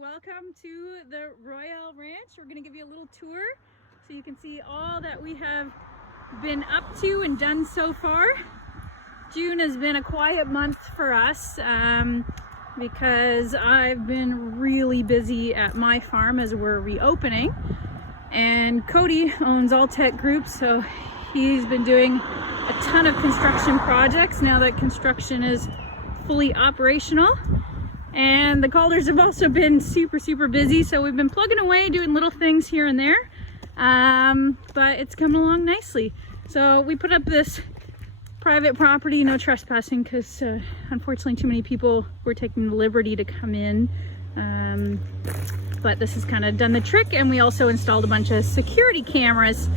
welcome to the Royale Ranch. We're going to give you a little tour so you can see all that we have been up to and done so far. June has been a quiet month for us because I've been really busy at my farm as we're reopening, and Cody owns Alteck Group, so he's been doing a ton of construction projects now that construction is fully operational. And the Calders have also been super busy, so we've been plugging away doing little things here and there, but it's coming along nicely. So we put up this private property, no trespassing, because unfortunately too many people were taking the liberty to come in, but this has kind of done the trick, and we also installed a bunch of security cameras.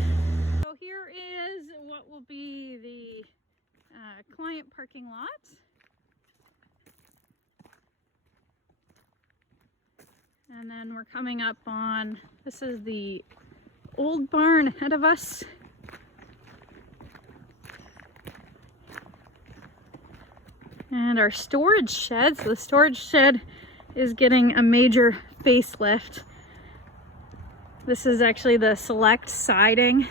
So here is what will be the client parking lot. And then we're coming up on, this is the old barn ahead of us. And our storage shed. So the storage shed is getting a major facelift. This is actually the select siding,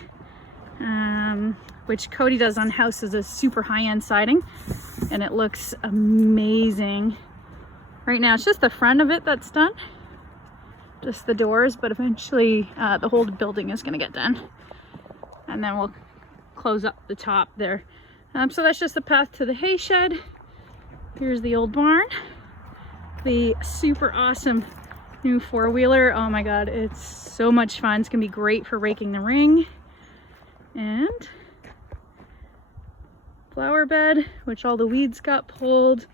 which Cody does on houses, is super high-end siding, and it looks amazing. Right now it's just the front of it that's done, just the doors, but eventually the whole building is going to get done, and then we'll close up the top there. So that's just the path to the hay shed. Here's the old barn, the super awesome new four-wheeler. Oh my god, it's so much fun. It's gonna be great for raking the ring. And flower bed, which all the weeds got pulled,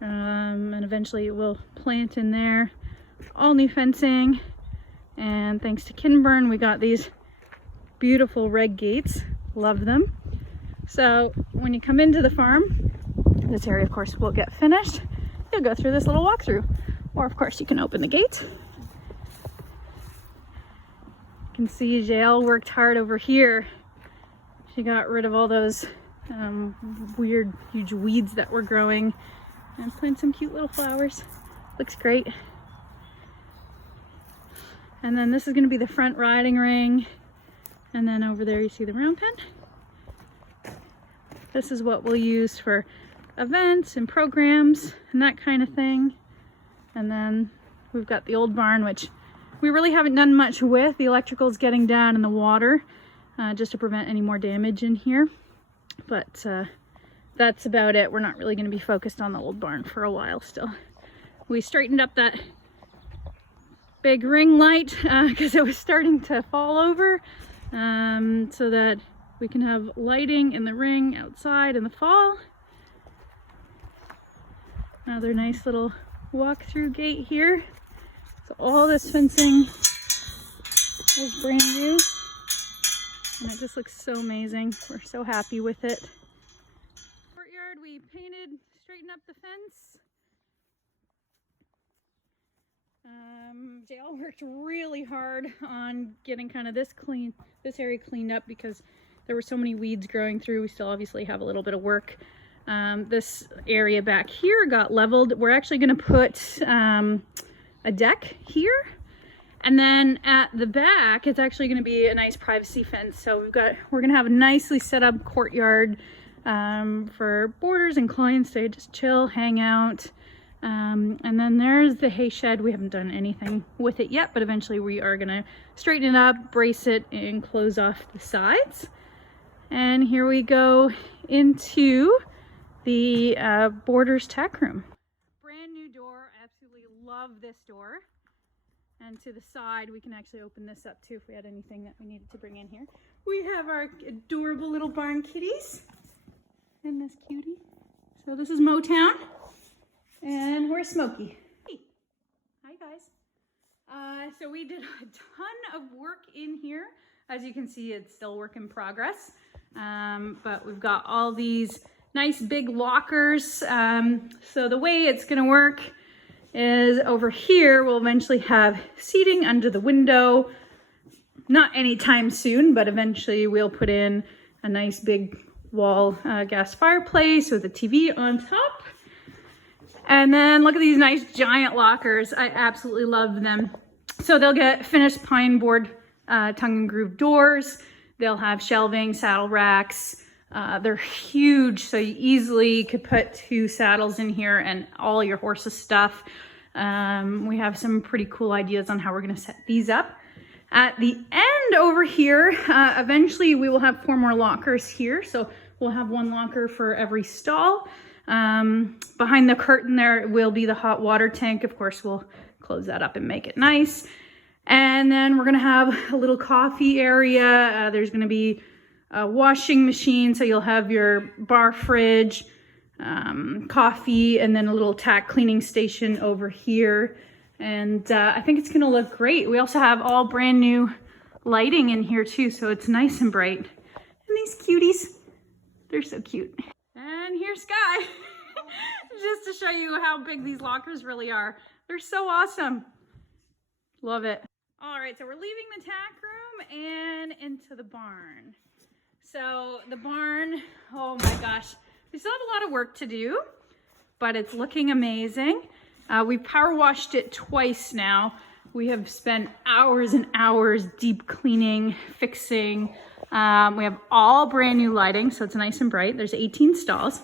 and eventually it will plant in there. All new fencing, and thanks to Kinburn we got these beautiful red gates. Love them. So when you come into the farm, this area of course will get finished. You'll go through this little walkthrough, or of course you can open the gate. You can see Jael worked hard over here. She got rid of all those weird huge weeds that were growing and planted some cute little flowers. Looks great. And then this is going to be the front riding ring, and then over there you see the round pen. This is what we'll use for events and programs and that kind of thing. And then we've got the old barn, which we really haven't done much with. The electrical's getting down in the water just to prevent any more damage in here, but that's about it. We're not really going to be focused on the old barn for a while still. We straightened up that big ring light because it was starting to fall over, so that we can have lighting in the ring outside in the fall. Another nice little walk-through gate here. So all this fencing is brand new, and it just looks so amazing. We're so happy with it. Courtyard, we painted, straightened up the fence. Jael worked really hard on getting kind of this area cleaned up because there were so many weeds growing through. We still obviously have a little bit of work. This area back here got leveled. We're actually going to put a deck here, and then at the back it's actually going to be a nice privacy fence. So we're going to have a nicely set up courtyard for boarders and clients to just chill, hang out. And then there's the hay shed. We haven't done anything with it yet, but eventually we are going to straighten it up, brace it, and close off the sides. And here we go into the boarders tack room. Brand new door. I absolutely love this door. And to the side we can actually open this up too if we had anything that we needed to bring in here. We have our adorable little barn kitties and this cutie. So this is Motown. And where's Smokey? Hey. Hi guys. So we did a ton of work in here. As you can see, it's still work in progress. But we've got all these nice big lockers. So the way it's gonna work is over here we'll eventually have seating under the window. Not anytime soon, but eventually we'll put in a nice big wall gas fireplace with a TV on top. And then look at these nice giant lockers. I absolutely love them. So they'll get finished pine board tongue and groove doors. They'll have shelving, saddle racks. They're huge, so you easily could put 2 saddles in here and all your horse's stuff. We have some pretty cool ideas on how we're gonna set these up. At the end over here, eventually we will have 4 more lockers here. So we'll have 1 locker for every stall. Behind the curtain there will be the hot water tank. Of course, we'll close that up and make it nice. And then we're gonna have a little coffee area. There's gonna be a washing machine, so you'll have your bar fridge, coffee, and then a little tack cleaning station over here. And I think it's gonna look great. We also have all brand new lighting in here too, so it's nice and bright. And these cuties, they're so cute. And here's Sky, just to show you how big these lockers really are. They're so awesome. Love it. All right, so we're leaving the tack room and into the barn. So the barn, oh my gosh, we still have a lot of work to do, but it's looking amazing. We've power washed it twice now. We have spent hours and hours deep cleaning, fixing. We have all brand new lighting, so it's nice and bright. There's 18 stalls.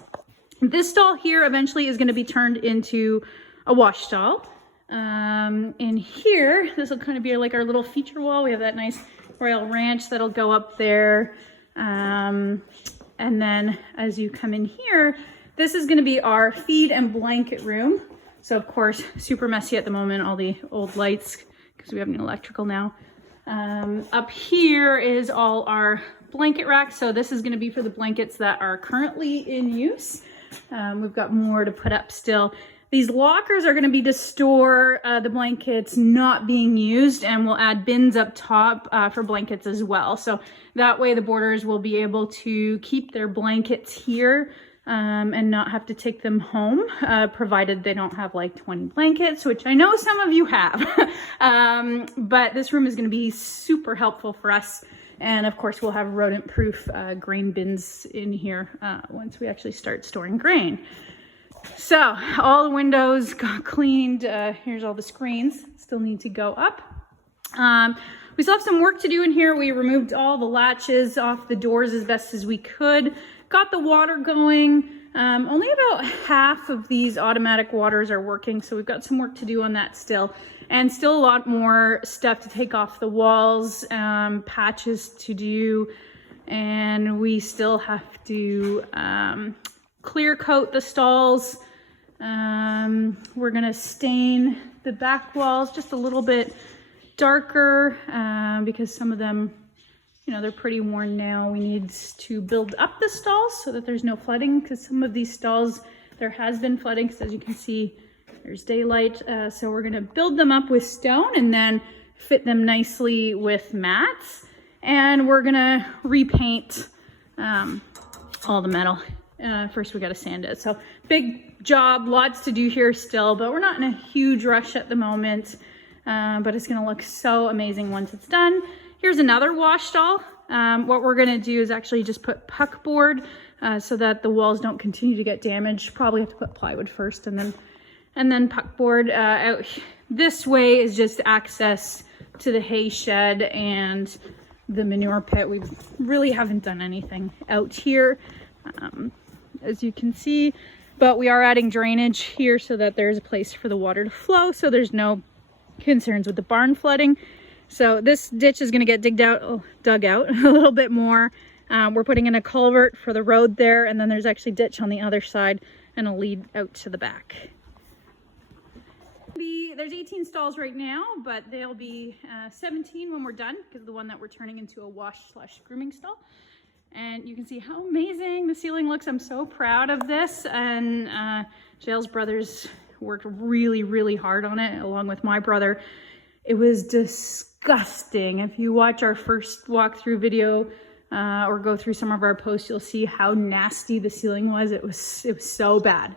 This stall here eventually is going to be turned into a wash stall. In here, this will kind of be like our little feature wall. We have that nice Royale Ranch that'll go up there. And then as you come in here, this is going to be our feed and blanket room. So of course, super messy at the moment, all the old lights, because we have an electrical now. Up here is all our blanket racks. So this is going to be for the blankets that are currently in use. We've got more to put up still. These lockers are going to be to store the blankets not being used, and we'll add bins up top for blankets as well. So that way the boarders will be able to keep their blankets here and not have to take them home, provided they don't have like 20 blankets, which I know some of you have. But this room is going to be super helpful for us. And of course, we'll have rodent-proof grain bins in here once we actually start storing grain. So all the windows got cleaned. Here's all the screens, still need to go up. We still have some work to do in here. We removed all the latches off the doors as best as we could. Got the water going. Only about half of these automatic waters are working, so we've got some work to do on that still. And still a lot more stuff to take off the walls, patches to do, and we still have to clear coat the stalls. We're gonna stain the back walls just a little bit darker because some of them, you know, they're pretty worn now. We need to build up the stalls so that there's no flooding, because some of these stalls there has been flooding, because as you can see there's daylight. So we're gonna build them up with stone and then fit them nicely with mats, and we're gonna repaint all the metal. First we got to sand it. So big job, lots to do here still, but we're not in a huge rush at the moment. But it's going to look so amazing once it's done. Here's another wash stall. What we're going to do is actually just put puck board so that the walls don't continue to get damaged. Probably have to put plywood first and then puck board. Out this way is just access to the hay shed and the manure pit. We really haven't done anything out here. As you can see, but we are adding drainage here so that there's a place for the water to flow, so there's no concerns with the barn flooding. So this ditch is going to get dug out a little bit more. We're putting in a culvert for the road there, and then there's actually ditch on the other side and a lead out to the back. There's 18 stalls right now, but there'll be 17 when we're done, because the one that we're turning into a wash/grooming stall. And you can see how amazing the ceiling looks. I'm so proud of this. And Jail's brothers worked really, really hard on it, along with my brother. It was disgusting. If you watch our first walkthrough video or go through some of our posts, you'll see how nasty the ceiling was. It was so bad.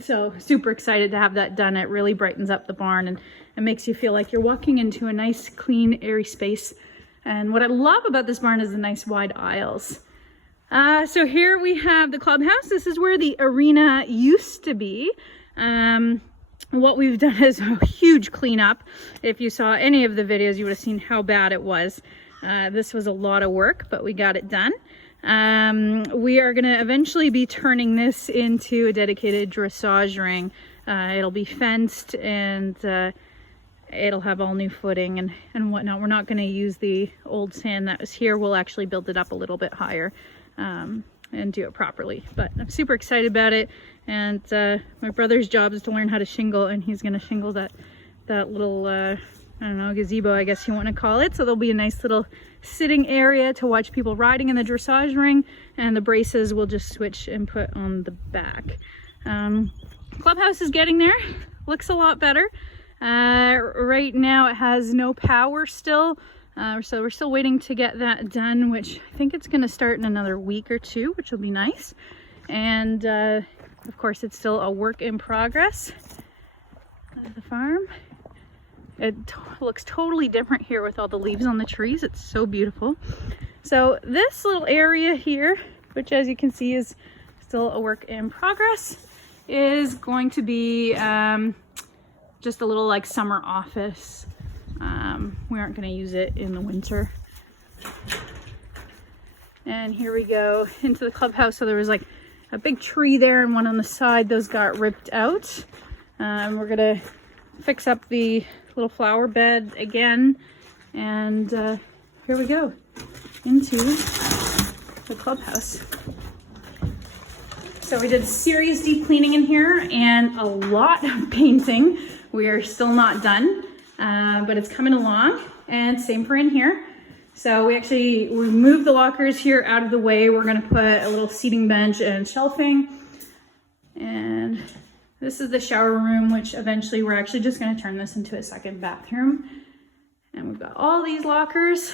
So super excited to have that done. It really brightens up the barn and it makes you feel like you're walking into a nice, clean, airy space. And what I love about this barn is the nice wide aisles. So here we have the clubhouse. This is where the arena used to be. What we've done is a huge cleanup. If you saw any of the videos, you would have seen how bad it was. This was a lot of work, but we got it done. We are going to eventually be turning this into a dedicated dressage ring. It'll be fenced and it'll have all new footing and whatnot. We're not going to use the old sand that was here. We'll actually build it up a little bit higher and do it properly. But I'm super excited about it. And my brother's job is to learn how to shingle, and he's going to shingle that little, I don't know, gazebo, I guess you want to call it. So there'll be a nice little sitting area to watch people riding in the dressage ring, and the braces will just switch and put on the back. Clubhouse is getting there. Looks a lot better. Right now it has no power still. So we're still waiting to get that done, which I think it's going to start in another week or two, which will be nice. And of course, it's still a work in progress at the farm. It looks totally different here with all the leaves on the trees. It's so beautiful. So this little area here, which as you can see is still a work in progress, is going to be just a little like summer office. We aren't going to use it in the winter. And here we go into the clubhouse. So there was like a big tree there and one on the side. Those got ripped out. We're going to fix up the little flower bed again. And here we go into the clubhouse. So we did serious deep cleaning in here and a lot of painting. We are still not done. But it's coming along, and same for in here. So we moved the lockers here out of the way. We're going to put a little seating bench and shelving. And this is the shower room, which eventually we're actually just going to turn this into a second bathroom. And we've got all these lockers.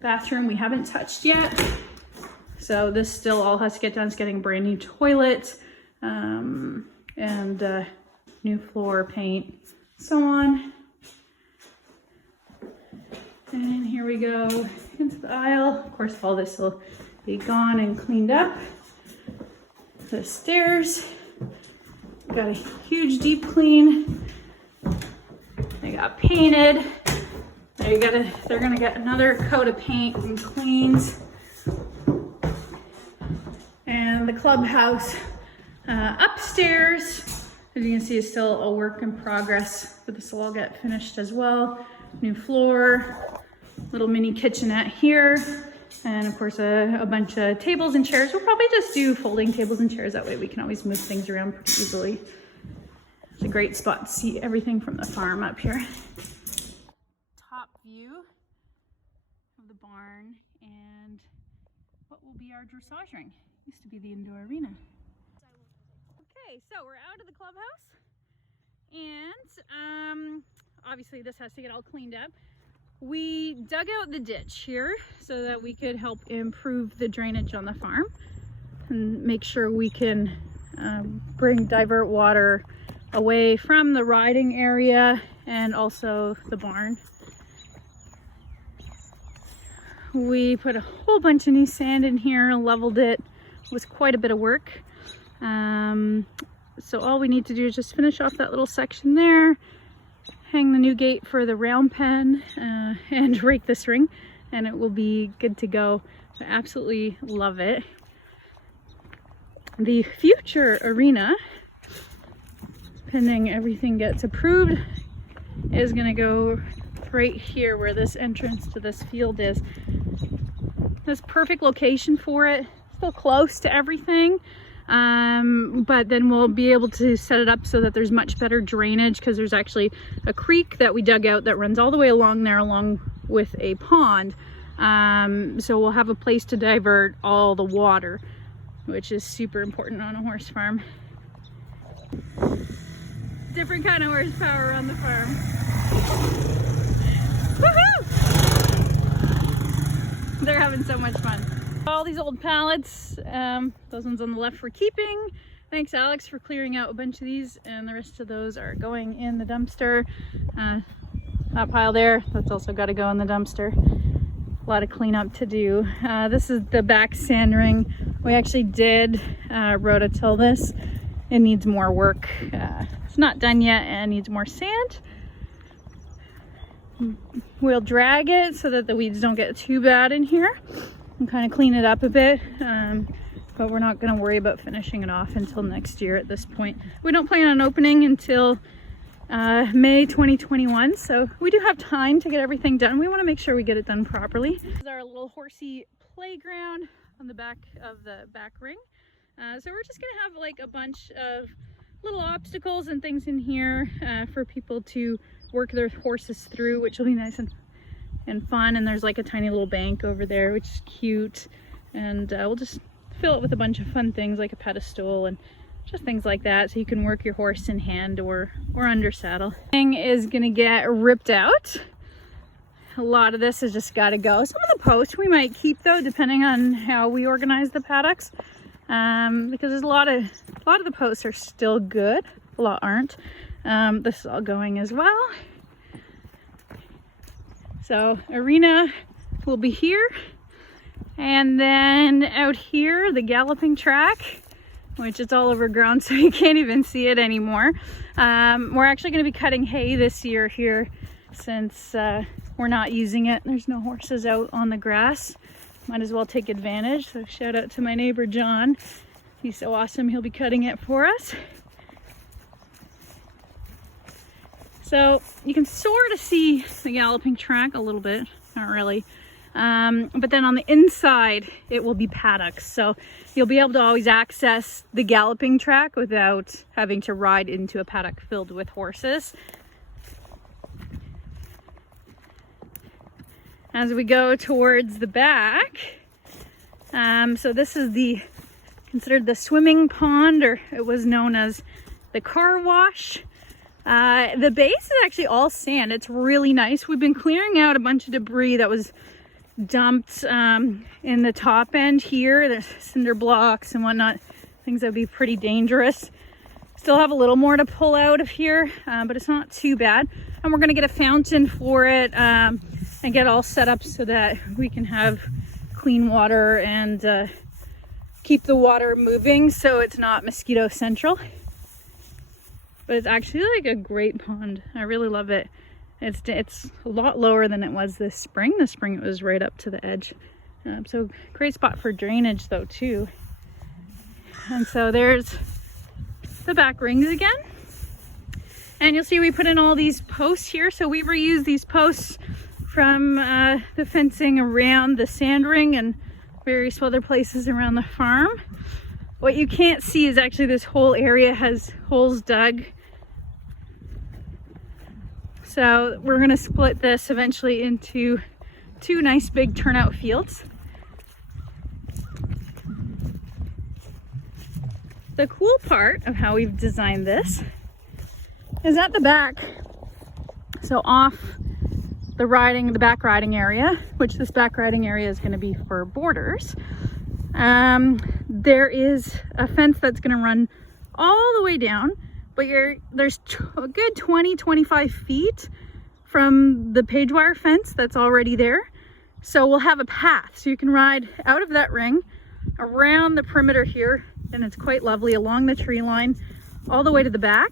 Bathroom we haven't touched yet. So this still all has to get done. It's getting a brand new toilet, and new floor paint. So on. And here we go into the aisle. Of course, all this will be gone and cleaned up. The stairs got a huge deep clean. They got painted. They're gonna get another coat of paint and cleans. And the clubhouse upstairs, as you can see, is still a work in progress, but this will all get finished as well. New floor, little mini kitchenette here, and of course a bunch of tables and chairs. We'll probably just do folding tables and chairs. That way we can always move things around pretty easily. It's a great spot to see everything from the farm up here. Top view of the barn and what will be our dressage ring. Used to be the indoor arena. Okay, so we're out of the clubhouse, and obviously this has to get all cleaned up. We dug out the ditch here so that we could help improve the drainage on the farm and make sure we can divert water away from the riding area and also the barn. We put a whole bunch of new sand in here, leveled it. It was quite a bit of work. So all we need to do is just finish off that little section there, hang the new gate for the round pen, and rake this ring, and it will be good to go. I absolutely love it. The future arena, pending everything gets approved, is gonna go right here where this entrance to this field is. This perfect location for it, still close to everything. But then we'll be able to set it up so that there's much better drainage, because there's actually a creek that we dug out that runs all the way along there along with a pond. So we'll have a place to divert all the water, which is super important on a horse farm. Different kind of horsepower on the farm. Woohoo! They're having so much fun. All these old pallets, those ones on the left we're keeping. Thanks Alex for clearing out a bunch of these, and the rest of those are going in the dumpster. That pile there, that's also got to go in the dumpster. a lot of cleanup to do. This is the back sand ring. We actually did rototill this. It needs more work. It's not done yet and needs more sand. We'll drag it so that the weeds don't get too bad in here and kind of clean it up a bit. But we're not going to worry about finishing it off until next year at this point. We don't plan on opening until May 2021, so we do have time to get everything done. We want to make sure we get it done properly. This is our little horsey playground on the back of the back ring. So we're just going to have like a bunch of little obstacles and things in here for people to work their horses through, which will be nice and fun. And there's like a tiny little bank over there, which is cute. And we'll just fill it with a bunch of fun things like a pedestal and just things like that, so you can work your horse in hand or under saddle. Thing is gonna get ripped out. A lot of this has just got to go. Some of the posts we might keep though, depending on how we organize the paddocks, because there's a lot of the posts are still good. A lot aren't. This is all going as well. So arena will be here, and then out here the galloping track, which is all overgrown so you can't even see it anymore. We're actually going to be cutting hay this year here since we're not using it. There's no horses out on the grass. Might as well take advantage. So shout out to my neighbor John. He's so awesome. He'll be cutting it for us. So you can sort of see the galloping track a little bit, not really. But then on the inside, it will be paddocks. So you'll be able to always access the galloping track without having to ride into a paddock filled with horses. As we go towards the back, so this is considered the swimming pond, or it was known as the car wash. The base is actually all sand. It's really nice. We've been clearing out a bunch of debris that was dumped in the top end here. There's cinder blocks and whatnot, things that would be pretty dangerous. Still have a little more to pull out of here, but it's not too bad. And we're going to get a fountain for it and get all set up so that we can have clean water and keep the water moving so it's not mosquito central. But it's actually like a great pond. I really love it. It's a lot lower than it was this spring. This spring it was right up to the edge. So great spot for drainage though too. And so there's the back rings again. And you'll see we put in all these posts here. So we reused these posts from the fencing around the sand ring and various other places around the farm. What you can't see is actually this whole area has holes dug. So we're going to split this eventually into two nice big turnout fields. The cool part of how we've designed this is at the back, so off the back riding area, which this back riding area is going to be for boarders. There is a fence that's going to run all the way down, but there's a good 20-25 feet from the page wire fence that's already there. So we'll have a path so you can ride out of that ring around the perimeter here, and it's quite lovely, along the tree line all the way to the back,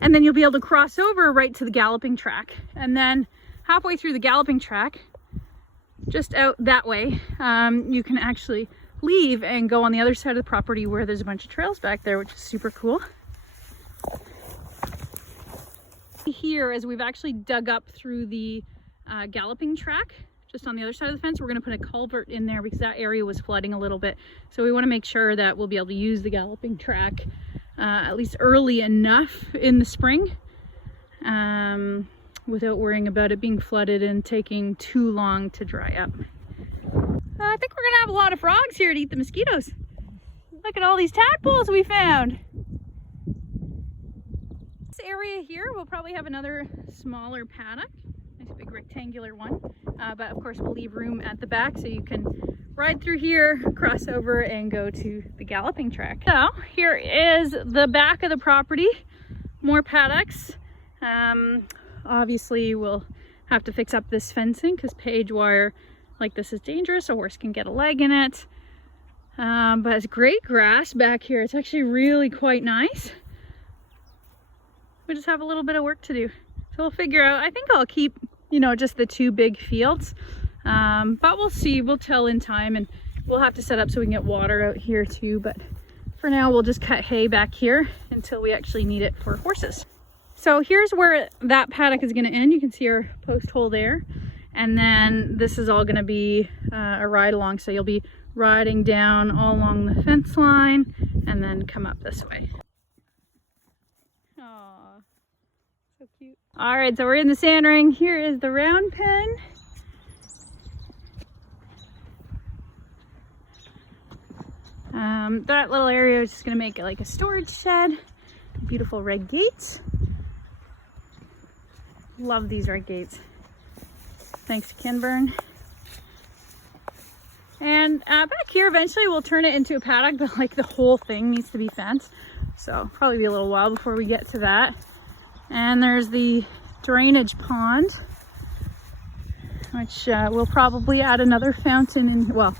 and then you'll be able to cross over right to the galloping track. And then halfway through the galloping track, just out that way, you can actually leave and go on the other side of the property where there's a bunch of trails back there, which is super cool. Here, as we've actually dug up through the galloping track, just on the other side of the fence, we're going to put a culvert in there because that area was flooding a little bit. So we want to make sure that we'll be able to use the galloping track at least early enough in the spring without worrying about it being flooded and taking too long to dry up. I think we're going to have a lot of frogs here to eat the mosquitoes. Look at all these tadpoles we found. This area here, we'll probably have another smaller paddock. Nice big rectangular one. But of course we'll leave room at the back so you can ride through here, cross over, and go to the galloping track. So here is the back of the property. More paddocks. Obviously we'll have to fix up this fencing because page wire like this is dangerous. A horse can get a leg in it. But it's great grass back here. It's actually really quite nice. We just have a little bit of work to do. So we'll figure out, I think I'll keep, you know, just the 2 big fields. But we'll see, we'll tell in time, and we'll have to set up so we can get water out here too. But for now, we'll just cut hay back here until we actually need it for horses. So here's where that paddock is going to end. You can see our post hole there. And then this is all going to be a ride along. So you'll be riding down all along the fence line and then come up this way. Aww, so cute. All right, so we're in the sand ring. Here is the round pen. That little area is just going to make it like a storage shed. Beautiful red gates. Love these red gates. Thanks to Kinburn. And back here, eventually we'll turn it into a paddock, but like the whole thing needs to be fenced. So probably be a little while before we get to that. And there's the drainage pond, which we'll probably add another fountain in. Well,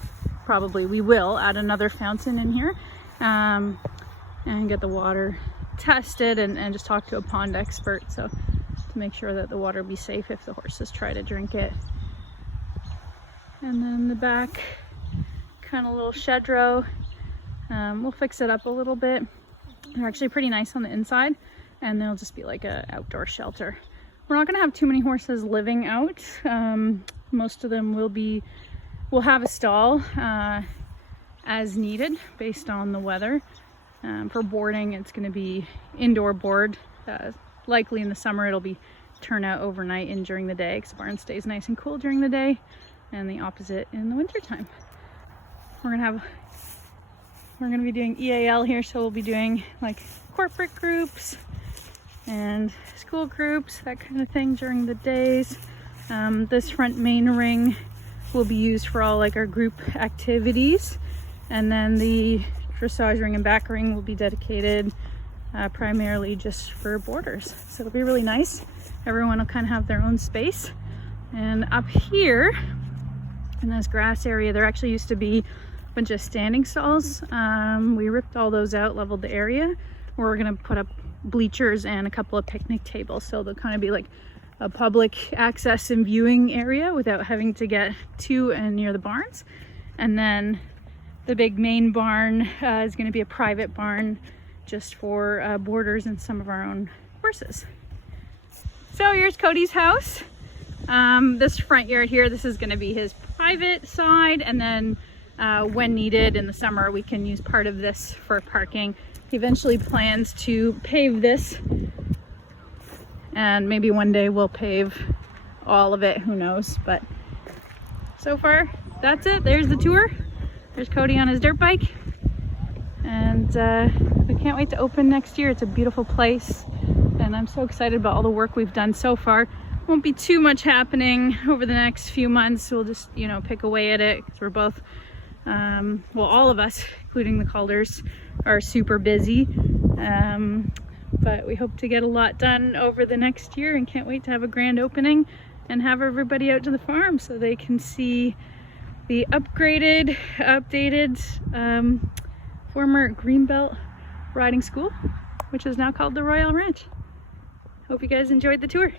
probably we will add another fountain in here, and get the water tested and just talk to a pond expert. So to make sure that the water be safe if the horses try to drink it. And then the back, kind of little shed row. We'll fix it up a little bit. They're actually pretty nice on the inside, and they'll just be like a outdoor shelter. We're not gonna have too many horses living out. Most of them will have a stall as needed based on the weather. For boarding, it's gonna be indoor board. Likely in the summer it'll be turn out overnight and during the day, because the barn stays nice and cool during the day, and the opposite in the winter time. We're gonna be doing EAL here, so we'll be doing like corporate groups and school groups, that kind of thing during the days. This front main ring will be used for all like our group activities, and then the dressage ring and back ring will be dedicated primarily just for boarders. So it'll be really nice. Everyone will kind of have their own space. And up here in this grass area, there actually used to be a bunch of standing stalls. We ripped all those out, leveled the area. We're gonna put up bleachers and a couple of picnic tables, so they'll kind of be like a public access and viewing area without having to get to and near the barns. And then the big main barn is going to be a private barn just for boarders and some of our own horses. So here's Cody's house. This front yard here, this is going to be his private side, and then when needed in the summer we can use part of this for parking. He eventually plans to pave this, and maybe one day we'll pave all of it, who knows. But so far that's it. There's the tour. There's Cody on his dirt bike, and we can't wait to open next year. It's a beautiful place, and I'm so excited about all the work we've done so far. Won't be too much happening over the next few months. We'll just, you know, pick away at it, because we're both well, all of us, including the Calders, are super busy, but we hope to get a lot done over the next year, and can't wait to have a grand opening and have everybody out to the farm so they can see the upgraded, updated former Greenbelt Riding School, which is now called the Royale Ranch. Hope you guys enjoyed the tour.